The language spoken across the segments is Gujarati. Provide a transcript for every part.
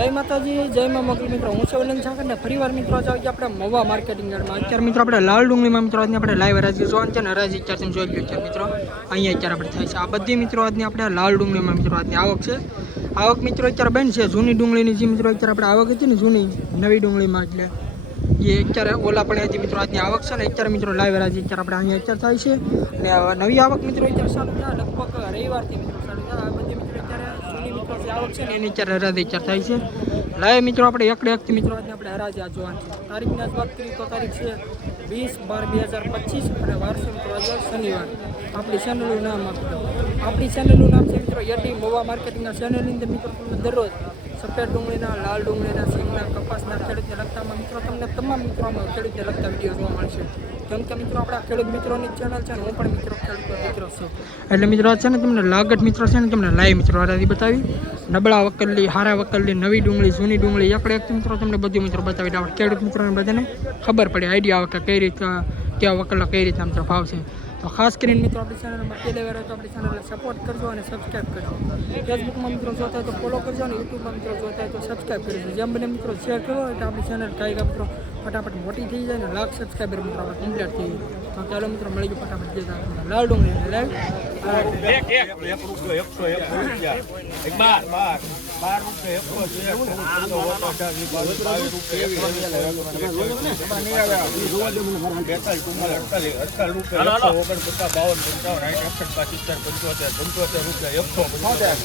જય માતાજી, જય માં મોકલી મિત્રો. હું છું વલણ ઠાકર ને ફરીવાર મિત્રો આજે આપણે મવા માર્કેટિંગ યાર્ડમાં. અત્યારે મિત્રો આપણે લાલ ડુંગળીમાં મિત્રો આજની આપણે લાઈવ હરાજી જોવાનું છે ને હરાજી અત્યારે તમે જોઈ લો છે મિત્રો. અહીંયા અત્યારે આપણે થાય છે. આ બધી મિત્રો આજની આપણે લાલ ડુંગળીમાં મિત્રો આજની આવક છે. આવક મિત્રો અત્યારે બેન છે જૂની ડુંગળીની જે મિત્રો અત્યારે આપણે આવક હતી ને જૂની, નવી ડુંગળીમાં એટલે એ અત્યારે ઓલા પણ હજી મિત્રો આજની આવક છે ને અત્યારે મિત્રો લાઈવ હરાજી અત્યારે આપણે અહીંયા અત્યારે થાય છે. અને નવી આવક મિત્રો અત્યારે ચાલુ છે લગભગ રવિવારથી મિત્રો ચાલુ થાય આ બધી મિત્રો અત્યારે જૂની મિત્રો જે એની ચાર હરાજી અત્યારે થાય છે. લાઈવ મિત્રો આપણે એકડે એકથી મિત્રો. આપણે હરાજી જોવાની તારીખની આજ વાત કરીએ તો તારીખ છે વીસ બાર બે હજાર પચીસ અને વારસો મિત્રો શનિવાર. આપણી ચેનલનું નામ આપી આપણી ચેનલનું નામ છે મિત્રો યટી મોવા માર્કેટિંગના ચેનલની અંદર મિત્રો તમને દરરોજ સફેદ ડુંગળીના, લાલ ડુંગળીના સિંગના કપાસના ખેડૂતને લગતામાં મિત્રો, તમને તમામ મિત્રોમાં ખેડૂતને લગતા વીડિયો જોવા મળશે. કેમ કે આપણા ખેડૂત મિત્રોની ચેનલ છે હું પણ મિત્રો મિત્રો છું. એટલે મિત્રો છે ને તમને લાગત મિત્રો છે ને, તમને લાઈવ મિત્રો આરાધી બતાવી. નબળા વકલની હારા વકલી નવી ડુંગળી, જૂની ડુંગળી એકડે એક મિત્રો તમને બધું મિત્રો બતાવી આપણે ખેડૂત મિત્રોને બધાને ખબર પડે આઈડિયા આવે કે કઈ રીતે કેવા વકલનો કઈ રીતના મિત્રો ભાવ છે? તો ખાસ કરીને મિત્રો આપણી ચેનલમાં પહેલી વાર તો આપણી ચેનલને સપોર્ટ કરજો અને સબસ્ક્રાઈબ કરજો. ફેસબુકમાં મિત્રો જોતા હોય તો ફોલો કરજો અને યુટ્યુબમાં મિત્રો જોતા હોય તો સબસ્ક્રાઈબ કરજો જેમ બને મિત્રો શેર કરો એટલે આપણી ચેનલ કાંઈ મિત્રો ફટાફટ મોટી થઈ જાય ને લાખ સબસ્ક્રાઈબર મિત્રો આપણે કમ્પ્લીટ થઈ જાય. તો ચાલો મિત્રો મળી ગયું ફટાફટ જતા લાલ ડુંગળી લાલ. એકસો એક રૂપિયા એક બાર બાર. બાર રૂપિયા એકસો છે. બેતાલીસ ચુમ્માલીસ અડતાલીસ અડતાલીસ રૂપિયા એકસો ઓગણપચાસ બાવન પંચાવન સાઠ એકસઠ પંચોતેર પંચોતેર રૂપિયા એકસો પંચોતેર.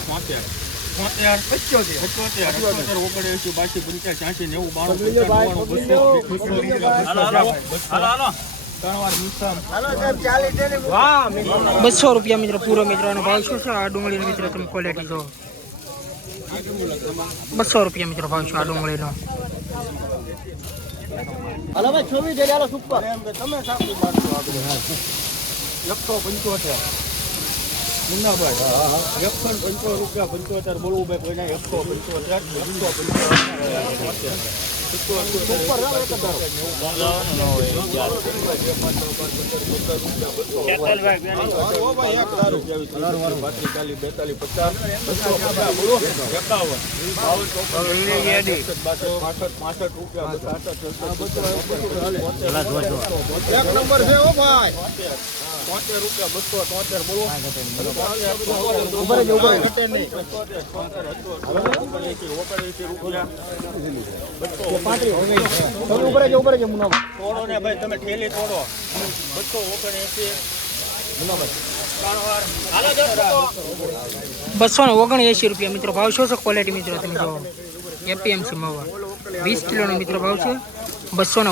છોતેર પંચોતેર. પંચોતેર અઠ્યોતેર ઓગણએંસી બાસી પંચાસ છ્યાસી નેવું બાણું નવ્વાણું બસો બસો રૂપિયા મિત્ર મિત્રો પૂરો મિત્રોનો ભાવ શું છે? આ ડુંગળીનો મિત્રો તમે ક્વોલિટી જો બસો રૂપિયા મિત્રો ભાવ છે આ ડુંગળીનો હલો ભાઈ છવ્વીસ જઈ આલો સુપર એમ કે તમે સાપી મારશો આપણે એકસો પંચોતેર મુન્નાભાઈ એકસો ને પંચોતેર રૂપિયા પંચોતેર બોલવું ભાઈ કોઈને એકસો પંચોતેર એકસો પંચોતેર એક નંબર છે રૂપિયા બસો તોતેર બોલો ઉપર ઉપર નહીં ઉપર જ ઉપર જ મુનાભાઈ. તોડો ને ભાઈ તમે ઠેલી તોડો. બસો ઓગણએસી બસો ને ઓગણએંસી રૂપિયા મિત્રો ભાવ શું છે ક્વોલિટી મિત્રો તમે જો એપીએમસી મવા. વીસ કિલોનો મિત્રો ભાવ છે. બસો ને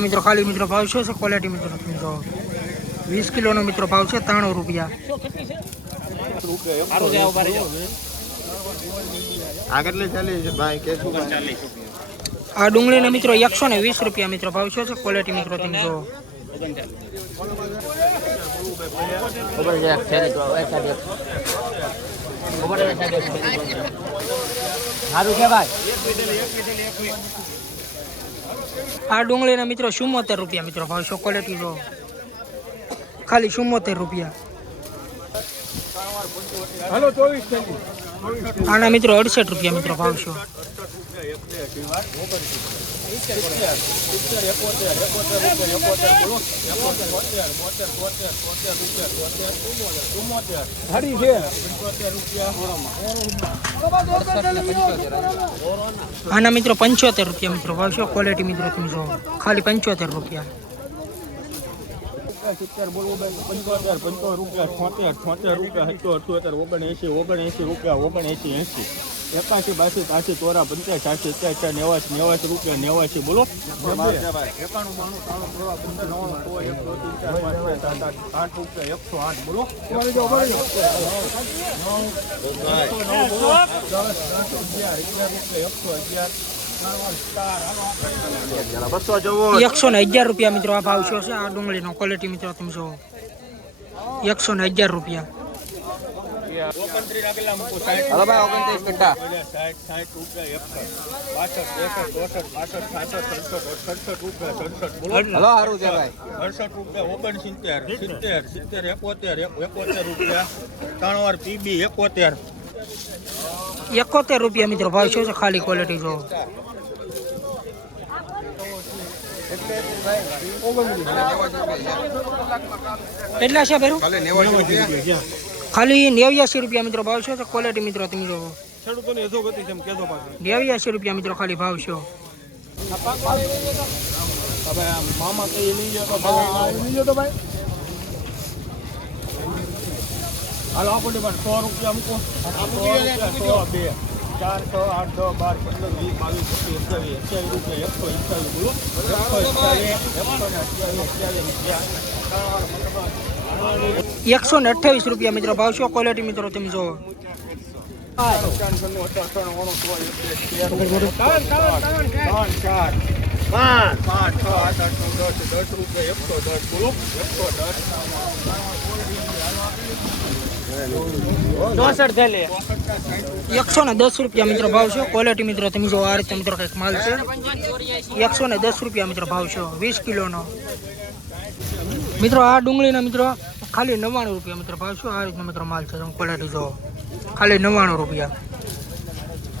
મિત્રો, ખાલી મિત્રો ભાવ છે ક્વોલિટી મિત્રો મિત્રો. વીસ કિલોનો મિત્રો ભાવ છે ત્રાણું રૂપિયા. આ ડુંગળીનો મિત્રો એકસો ને વીસ રૂપિયા મિત્રો ભાવ છે ક્વોલિટી મિત્રો તમે જો સારું છે ભાઈ? આ ડુંગળીના મિત્રો ચુમ્મોતેર રૂપિયા મિત્રો ભાવ છો ક્વોલિટી જો ખાલી ચુમ્મોતેર રૂપિયા. આના મિત્રો અડસઠ રૂપિયા મિત્રો ભાવ છો હારી છે આના મિત્રો પંચોતેર રૂપિયા મિત્રો ભાવશો ક્વોલિટી મિત્રો તમે જો. ખાલી પંચોતેર રૂપિયા. સિત્તેર બોલવું પંચોતેર પંચોતેર રૂપિયા, છોતેર છોતેર રૂપિયા ઓગણ અઠ્યોતેર ઓગણએંસી ઓગણએંસી રૂપિયા ઓગણએંસી એંસી એકાશી બાસી ત્યાંસી ચોરા પંચાસ સાસી અત્યાસી નેવાસી નેવાસી રૂપિયા નેવાસી બોલો. આઠ રૂપિયા એકસો આઠ બોલો. એકસો ને અગિયાર રૂપિયા મિત્રો આ ભાવ શું છે. આ ડુંગળીનો ક્વોલિટી મિત્રો તમે જુઓ. એકસો ને અગિયાર રૂપિયા. હલો ભાઈ ઓગણત્રીસ સાઠ સાઠ ત્રેસઠ ચોસઠ પાસઠ સડસઠ સડસઠ હલો સારું છે ભાઈ. અડસઠ રૂપિયા ઓગણસિત્તેર સિત્તેર સિત્તેર એકોતેર એકોતેર રૂપિયા ત્રણ વાર પીબી એકોતેર એકોતેર રૂપિયા મિત્રો ભાવ શું છે ખાલી ક્વોલિટી જો કેટલા છે ભેરું ખાલી નેવ્યાસી રૂપિયા મિત્રો ભાવ છે તો ક્વોલિટી મિત્રો તમે જોવો નેવ્યાસી રૂપિયા મિત્રો ખાલી ભાવ છે. હવે આ મામા કઈ લઈ ગયો તો ભાઈ. લઈ ગયો ભાઈ. હાલો આપો પણ સો રૂપિયા મૂકો. સો બે. ચાર છ આઠ દસ બાર પંદર વીસ બાવીસ પચીસ અઠ્યાવીસ અઠ્યાવીસ રૂપિયા એકસો અઠ્યાવીસ બોલો. એકસો અઠ્યાવીસ એકસો ને અઠ્યાવીસ અઠ્યાવીસ રૂપિયા એકસો ને અઠ્યાવીસ રૂપિયા મિત્રો ભાવ શું? ક્વોલિટી મિત્રો તમે જોવો એકસો ને દસ રૂપિયા મિત્રો ભાવ છે ક્વોલિટી મિત્રો તમે જો આ રીતે મિત્રો કંઈક માલ છે. એકસો ને દસ રૂપિયા મિત્રો ભાવ છે વીસ કિલોનો. મિત્રો, આ ડુંગળીના મિત્રો, ખાલી નવ્વાણું રૂપિયા મિત્રો ભાવ શું? આ રીતનો મિત્રો માલ છે તમે ક્વોલિટી જો. ખાલી નવ્વાણું રૂપિયા.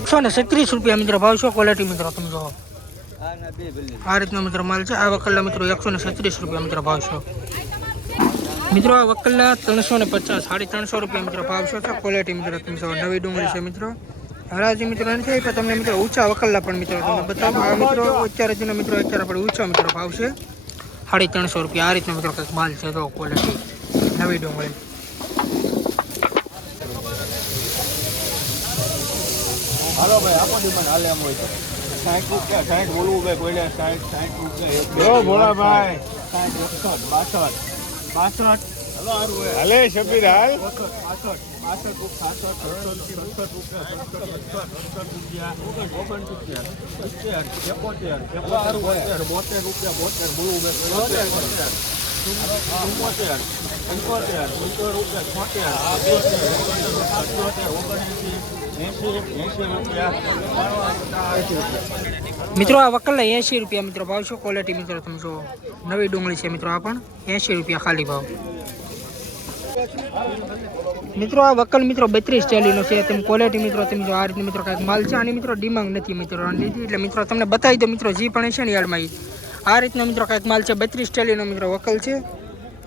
એકસો ને, છત્રીસ રૂપિયા મિત્રો ભાવ છો ક્વોલિટી મિત્રો, તમે જો આ રીતનો મિત્રો માલ છે, આ વકલના મિત્રો એકસો ને છત્રીસ રૂપિયા મિત્રો ભાવ છો. મિત્રો, આ વકલના ત્રણસો ને પચાસ, સાડી ત્રણસો રૂપિયા મિત્રો ભાવ છે ક્વોલિટી મિત્રો, તમે જો નવી ડુંગળી છે મિત્રો. હરાજી મિત્રો નથી પણ તમને મિત્રો ઊંચા વકલના પણ મિત્રો તમને બતાવો. આ મિત્રો અત્યારે જેના મિત્રો અત્યારે આપણે ઊંચા મિત્રો ભાવ છે, સાડી ત્રણસો રૂપિયા, આ રીતનો મિત્રો કંઈક માલ છે, તો ક્વોલિટી નવી ડુંગળી. હાલો ભાઈ આપો દી મને હાલે એમ હોય તો. સાઠ રૂપિયા સાઠ બોલવું ભાઈ કોઈને સાઠ સાઠ રૂપિયા એક બે ભાઈ. સાઠ એકસઠ બાસઠ બાસઠ. હાલો શબીર હાલ બોતેર રૂપિયા બોતેર બોલવું ચુમ્મોતેર પંચોતેર પંચોતેર રૂપિયા છોતેર અઠ્યોતેર મિત્રો, આ વકલ એંશી રૂપિયા મિત્રો ભાવ છે ક્વોલિટી મિત્રો તમે જો નવી ડુંગળી છે મિત્રો આ પણ, એંશી રૂપિયા ખાલી ભાવ. મિત્રો, આ વકલ મિત્રો બત્રીસ ચાલીનો છે, તેમ ક્વોલિટી મિત્રો, તમે જો આ રીતે મિત્રો કાંઈક માલ છે, આની મિત્રો ડિમાન્ડ નથી મિત્રો લીધી એટલે મિત્રો તમને બતાવી દો મિત્રો જે પણ છે ને યાર્ડમાં એ. આ રીતનો મિત્રો કાંઈક માલ છે, બત્રીસ ચાલીનો મિત્રો વકલ છે.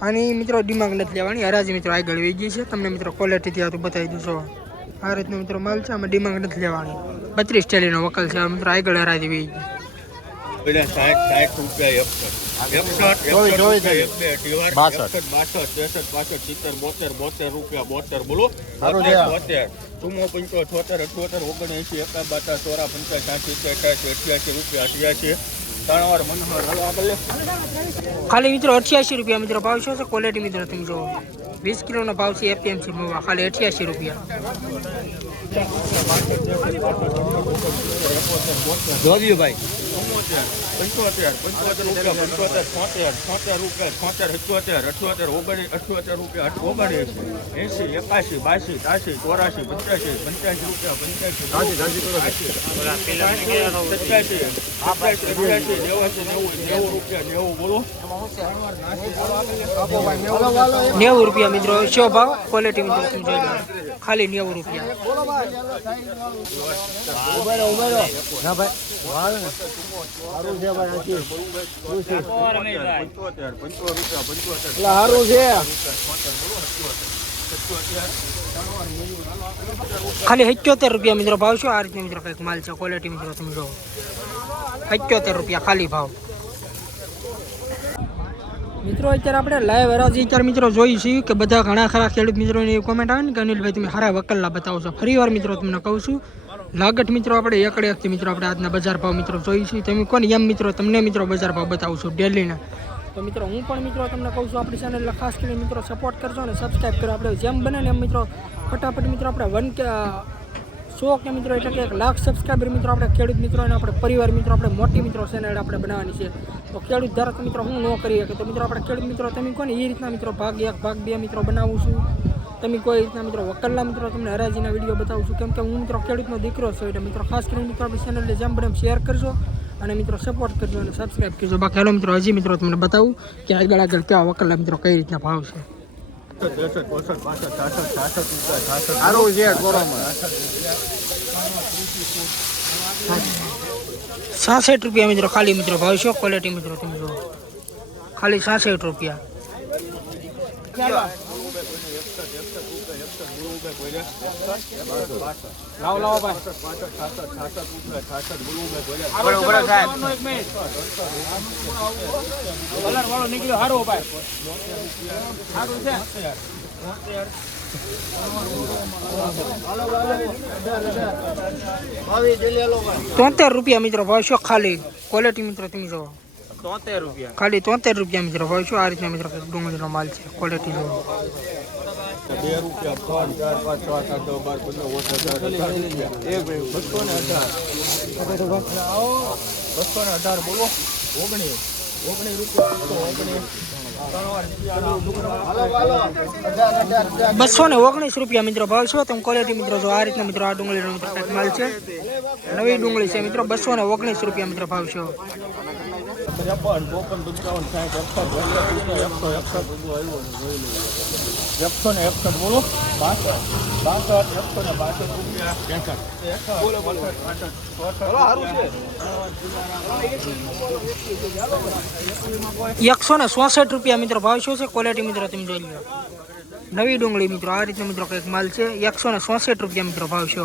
અને મિત્રો ડિમાન્ડ નથી લેવાની, હરાજી મિત્રો આગળ વહી ગઈ છે. તમને મિત્રો ક્વોલિટી ત્યાં બતાવી દઉં છો આ રીતનો મિત્રો માલ છે આમાં ડિમાન્ડ નથી લેવાની. બત્રીસ ટેલીનો વકલ છે મિત્રો આગળ ગઈ અઠ્યાસી રૂપિયા અઠ્યાસી રૂપિયા ખાલી મિત્રો અઠ્યાસી રૂપિયા મિત્રો ભાવ શું છે? ક્વોલિટી મિત્રો તમે જોવો વીસ કિલોનો ભાવ છે એપીએમસી મવા. ખાલી અઠ્યાસી રૂપિયા. જોવ્યું ભાઈ. ચુમ્મોતેર પંચોતેર પંચોતેર રૂપિયા પંચોતેર છોતેર છોતેર રૂપિયા છોતેર અઠ્યોતેર અઠ્યોતર ઓગણ અઠ્યોતર રૂપિયા ઓગણએંસી એંસી એકાશી બાસી ત્રાસી ચોરાશી પંચ્યાસી પંચ્યાસી રૂપિયા પંચ્યાસી સત્યાસી સત્યાસી અઠ્યાસી નેવાસી નેવાસી નેવું નેવું રૂપિયા નેવું બોલો. નેવું રૂપિયા. મિત્રો શો ભાવ? ક્વોલિટી મિત્રો તમે જોઈ લો ખાલી નેવું રૂપિયા. સારું છે ખાલી સિત્યોતેર રૂપિયા મિત્રો ભાવ શું આ રીતે મિત્રો કંઈક માલ છે? ક્વોલિટી મિત્રો તમે જો સિત્યોતેર રૂપિયા ખાલી ભાવ. મિત્રો અત્યારે આપણે લાઈવ હરાજી અત્યારે મિત્રો જોઈ છીએ કે બધા ઘણા ખરા ખેડૂત મિત્રોની કોમેન્ટ આવે ને કે અનિલભાઈ તમે હારા વકલ્લા બતાવો છો. ફરી વાર મિત્રો તમને કહું છું લાગટ મિત્રો આપણે, એકડે એકથી મિત્રો આપણે આજના બજાર ભાવ મિત્રો જોઈ છીએ તમે કોને, એમ મિત્રો તમને મિત્રો બજાર ભાવ બતાવું છું ડેલીના. તો મિત્રો, હું પણ મિત્રો તમને કહું છું, આપણી ચેનલને ખાસ કરીને મિત્રો સપોર્ટ કરજો અને સબસ્ક્રાઈબ કરો. આપણે જેમ બને એમ મિત્રો, ફટાફટ મિત્રો આપણે વન કે સો કે મિત્રો, એટલે કે એક લાખ સબસ્ક્રાઈબર મિત્રો આપણે, ખેડૂત મિત્રો અને આપણે પરિવાર મિત્રો, આપણે મોટી મિત્રો ચેનલ આપણે બનાવવાની છે. તો ખેડૂત ધારક મિત્રો, હું ન કરી શકે. તો મિત્રો, આપણે ખેડૂત મિત્રો, તમે કોને એ રીતના મિત્રો, ભાગ એક, ભાગ બે મિત્રો બનાવું છું. તમે કોઈ રીતના મિત્રો વકલના મિત્રો, તમને હરાજીના વીડિયો બતાવું છું. કેમ કે હું મિત્રો ખેડૂતનો દીકરો છું, એટલે મિત્રો ખાસ કરીને મિત્રો આપણી ચેનલને જેમ બને શેર કરજો અને મિત્રો સપોર્ટ કરજો અને સબસ્ક્રાઈબ કરજો. બાકી હેલો મિત્રો, હજી મિત્રો તમને બતાવું કે આગળ આગળ કેવા વકલના મિત્રો કઈ રીતના ભાવ છે. સાસઠ રૂપિયા મિત્રો, ખાલી મિત્રો ભાવ છે ક્વોલિટી મિત્રો તમે જો ખાલી સાસઠ રૂપિયા. લાવો લાવો ભાઈ. બરોબર સાહેબ. કલર વાળો નીકળ્યો સારો ભાઈ. સારું છે. તોતેર રૂપિયા મિત્રો ભાવ શું ખાલી. ક્વોલિટી મિત્રો તમે જુઓ. તોતેર રૂપિયા. ખાલી તોતેર રૂપિયા મિત્રો ભાવ શું આ રીતના મિત્રો ડુંગળીનો માલ છે. ક્વોલિટી જુઓ બે બસો ને ઓગણીસ રૂપિયા ઓગણીસ બસો ને ઓગણીસ મિત્રો ભાવ છો. તમે ક્વોલિટી મિત્રો જો આ રીતના મિત્રો આ ડુંગળીનો મિત્રો માલ છે. નવી ડુંગળી છે મિત્રો. બસો ને ઓગણીસ રૂપિયા મિત્રો ભાવ છે. ત્રેપન ચોપન પંચાવન સાઠ એકસઠ એકસો એકસઠ બધું આવ્યું જોઈ લઈએ એકસો ને એકસઠ બોલો બાસઠ બાસઠ એકસો ને બાસઠ રૂપિયા ત્રેસઠ બોલો બોલો એકસો ને ચોસઠ રૂપિયા મિત્રો ભાવ શું છે? ક્વોલિટી મિત્રો તમે જોઈ લો. નવી ડુંગળી મિત્રો, આ રીતનો મિત્રો કંઈક માલ છે. એકસો ને ચોસઠ રૂપિયા મિત્રો ભાવ છે.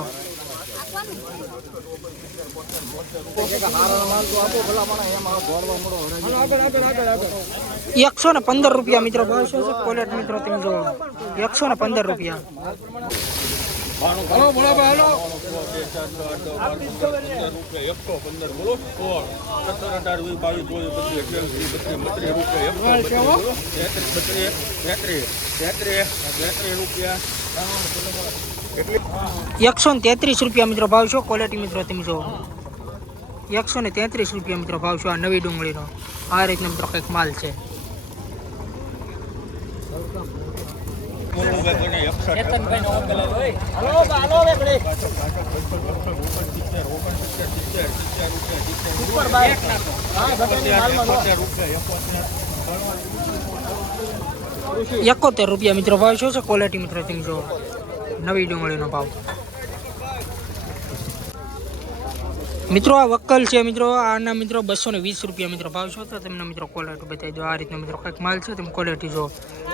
એકસો ને પંદર રૂપિયા મિત્રો ભાવ છે? કોલેટ મિત્રો તમે જોવો એકસો ને પંદર રૂપિયા. એકસો ને તેત્રીસ રૂપિયા મિત્રો ભાવ છો ક્વોલિટી મિત્રો તમે જો એકસો ને તેત્રીસ રૂપિયા મિત્રો ભાવ છે આ નવી ડુંગળીનો. આ રીતનો મિત્રો કંઈક માલ છે. એકોતેર. રૂપિયા મિત્રો ભાવ શું છે? ક્વોલિટી મિત્રો તમે જો નવી ડુંગળીનો ભાવ. મિત્રો, આ વક્કલ છે મિત્રો. આના મિત્રો બસો ને વીસ રૂપિયા મિત્રો ભાવ છો. તો તમને મિત્રો ક્વોલિટી બતાવી દો આ રીતનો મિત્રો કંઈક માલ છે. તમે ક્વોલિટી જો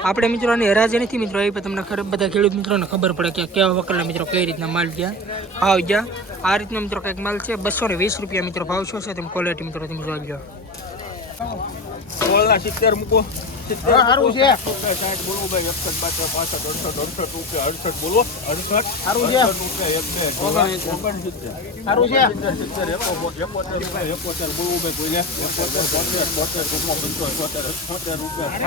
આપણે મિત્રો આની હરાજી નથી મિત્રો એ તમને બધા ખેડૂત મિત્રોને ખબર પડે કે કેવા વકલના મિત્રો કઈ રીતના માલ ગયા, ભાવ ગયા. આ રીતનો મિત્રો કંઈક માલ છે. બસો ને વીસ રૂપિયા મિત્રો ભાવ છો. તમે ક્વોલિટી મિત્રો તમે જોઈ લો સોળના સિત્તેર મૂકો. સારું છે. સાઠ બોલો ભાઈ એકસઠ બાસઠ પાસઠ અડસઠ અડસઠ રૂપિયા અડસઠ બોલો. અડસઠ સારું છે. રૂપિયા એક બે ઓગણસિત્તેર. સારું છે. સિત્તેર સિત્તેર એકોતેર રૂપિયા એકોતેર ભાઈ કોઈને. બોતેર બોતેર પંચોતેર છોતેર રૂપિયા.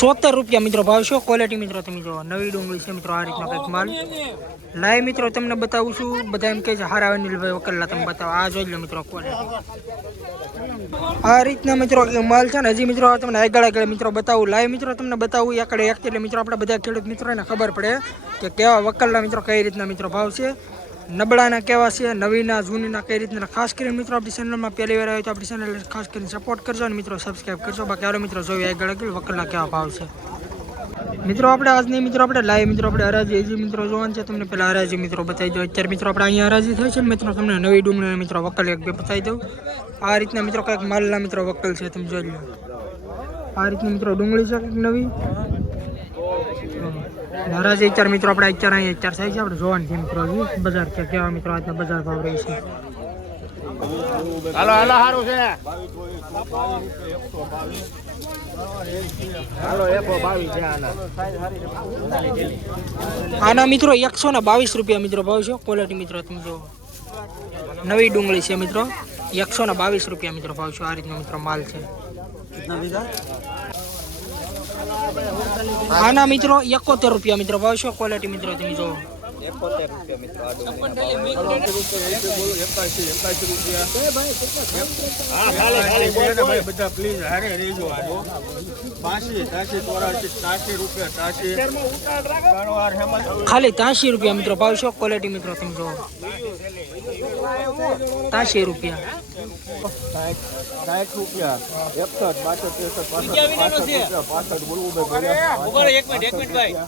સોતેર રૂપિયા મિત્રો ભાવ છો? ક્વોલિટી મિત્રો તમે જો નવી ડુંગળી છે મિત્રો આ રીતનો કંઈક માલ. લાય મિત્રો તમને બતાવું છું. બધા એમ કે છે હારા અનિલભાઈ વકલ્લા તમે બતાવો. આ જોઈ લો મિત્રો ક્વોલિટી આ રીતના મિત્રો માલ છે ને, હજી મિત્રો તમને આગળ આગળ મિત્રો બતાવું. લાઈવ મિત્રો તમને બતાવું એકડે એક એટલે મિત્રો આપણે બધા ખેડૂત મિત્રોને ખબર પડે કે કેવા વકલના મિત્રો કઈ રીતના મિત્રો ભાવ છે. નબળાના કેવા છે, નવીના, જૂનીના કઈ રીતના ખાસ કરીને મિત્રો આપણી ચેનલમાં પહેલી વાર આવ્યો તો આપણી ચેનલ ખાસ કરીને સપોર્ટ કરજો અને મિત્રો સબસ્ક્રાઈબ કરજો. બાકી મિત્રો, જોઈએ આગળ આગળ વકલના કેવા ભાવ છે. મિત્રો, આપણે આજની મિત્રો, આપણે લાઈવ મિત્રો, આપણે હરાજી. હજી મિત્રો જોવાનું છે, તમને પહેલાં હરાજી મિત્રો બતાવી દો અત્યારે મિત્રો, આપણે અહીંયા હરાજી થાય છે મિત્રો, તમને નવી ડુંગળી મિત્રો વકલ એક બે બતાવી દઉં. આ રીતના મિત્રો કંઈક માલના મિત્રો વકલ છે, તમે જોઈ લો. આ રીતની મિત્રો ડુંગળી છે કંઈક નવી. હરાજી અત્યારે મિત્રો, આપણે અત્યારે અહીંયા અત્યારે થાય છે, આપણે જોવાની છે મિત્રો. બજાર કે કેવા મિત્રો આજના બજાર ભાવ રહી છે. હાલો હાલો સારું છે. આના. મિત્રો એકસો ને બાવીસ રૂપિયા મિત્રો ભાવ છે. ક્વોલિટી મિત્રો તમે જો. નવી ડુંગળી છે મિત્રો. એકસો ને બાવીસ રૂપિયા મિત્રો ભાવ છે. આ રીતનો મિત્રો માલ છે. આના મિત્રો એકોતેર રૂપિયા મિત્રો ભાવ છે. ક્વોલિટી મિત્રો તમે જો. એકાશી રૂપિયા મિત્રો આ. ભાઈ બધા પ્લીઝ હારે રહેજો આજો બાસી ત્યાસી ચોરાસી રૂપિયા હેમંત ખાલી ત્યાંશી રૂપિયા મિત્રો ભાવ છે? ક્વોલિટી મિત્રો તમે જો ત્યાંશી રૂપિયા. સાઠ સાઠ રૂપિયા એકસઠ બાસઠ ત્રેસઠ પાસઠ પાસઠ રૂપિયા પાસઠ બોલવું બે બોલ્યા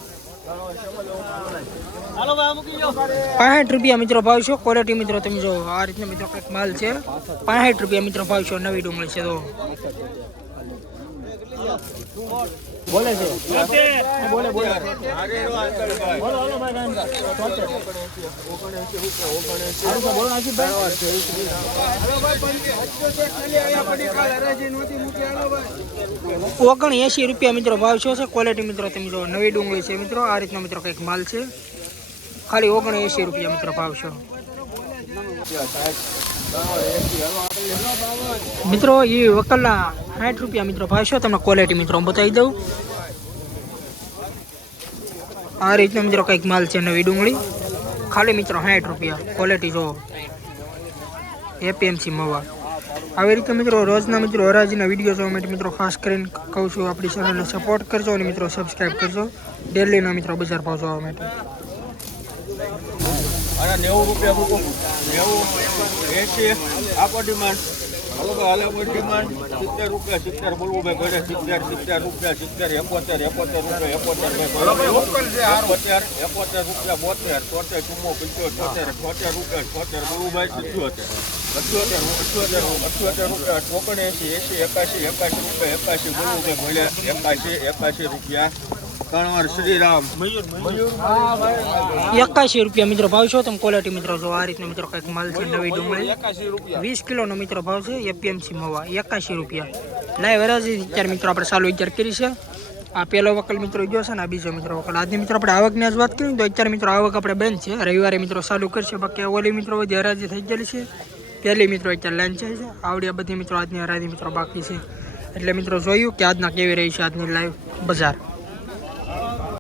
પાંસઠ રૂપિયા મિત્રો ભાવ છો ક્વોલિટી મિત્રો તમે જો, આ રીતના મિત્રો કંઈક માલ છે. પાંસઠ રૂપિયા મિત્રો ભાવ છો, નવી ડુંગળી છે તો બોલે છે. બોલે. ઓગણ એસી રૂપિયા મિત્રો ભાવ છે છે ક્વોલિટી મિત્રો તમે જો, નવી ડુંગળી છે મિત્રો, આ રીતનો મિત્રો કંઈક માલ છે. ખાલી ઓગણ એંશી રૂપિયા મિત્રો ભાવ છે. મિત્રો, એ વકલના સાઠ રૂપિયા મિત્રો ભાવ છે. તમને ક્વોલિટી મિત્રો બતાવી દઉં. આ રીતનો મિત્રો કંઈક માલ છે નવી ડુંગળી. ખાલી મિત્રો સાઠ રૂપિયા. ક્વોલિટી જો એપીએમસી મવા. આવી રીતે મિત્રો રોજના મિત્રો હરાજીના વીડિયો જોવા માટે મિત્રો ખાસ કરીને કહું છું, આપણી ચેનલને સપોર્ટ કરજો અને મિત્રો સબસ્ક્રાઈબ કરજો. ડેલીના મિત્રો બજાર ભાવ જોવા માટે. અને નેવું રૂપિયા મૂકો. નેવું એસી આપો ડિમાન્ડ ડિમાન્ડ સિત્તેર રૂપિયા, સિત્તેર બોલવું ભાઈ ઘરે, સિત્તેર રૂપિયા, સિત્તેર, એકોતેર એકોતેર રૂપિયા, એકોતેર એકોતેર એકોતેર રૂપિયા, બોતેર તોતેર ચુમ્મો, પંચોતેર, છોતેર છોતેર રૂપિયા, છોતેર બોલવું ભાઈ, સિત્યોતેર. અઠ્યોતેર અઠ્યોતેર રૂપિયા ઓગણએંસી એસી એકાશી એકાશી રૂપિયા, એકાશી બોલવું ભાઈ, ભલે એકાશી એકાશી રૂપિયા. ત્રણ વાર શ્રીરામ. એકાશી રૂપિયા મિત્રો ભાવ છો? તમે ક્વોલિટી મિત્રો જો આ રીતનો મિત્રો કંઈક માલ છે નવી ડુંગળી. વીસ કિલોનો મિત્રો ભાવ છે એપીએમસી મવા. એકાશી રૂપિયા. લાઈવ હરાજી અત્યારે મિત્રો આપણે ચાલુ અત્યારે કરી છે. આ પહેલો વકલ મિત્રો ગયો છે ને, આ બીજો મિત્રો વકલ. આજની મિત્રો આપણે આવકની જ વાત કરીએ તો અત્યારે મિત્રો આવક આપણે બંધ છે. રવિવારે મિત્રો ચાલુ કરશે. બાકી ઓલી મિત્રો બધી હરાજી થઈ ગયેલી છે. પહેલી મિત્રો અત્યારે લાઈન છે. આવડી બધી મિત્રો આજની હરાજી મિત્રો બાકી છે. એટલે મિત્રો જોયું કે આજના કેવી રહી છે આજની લાઈવ બજાર. Uh,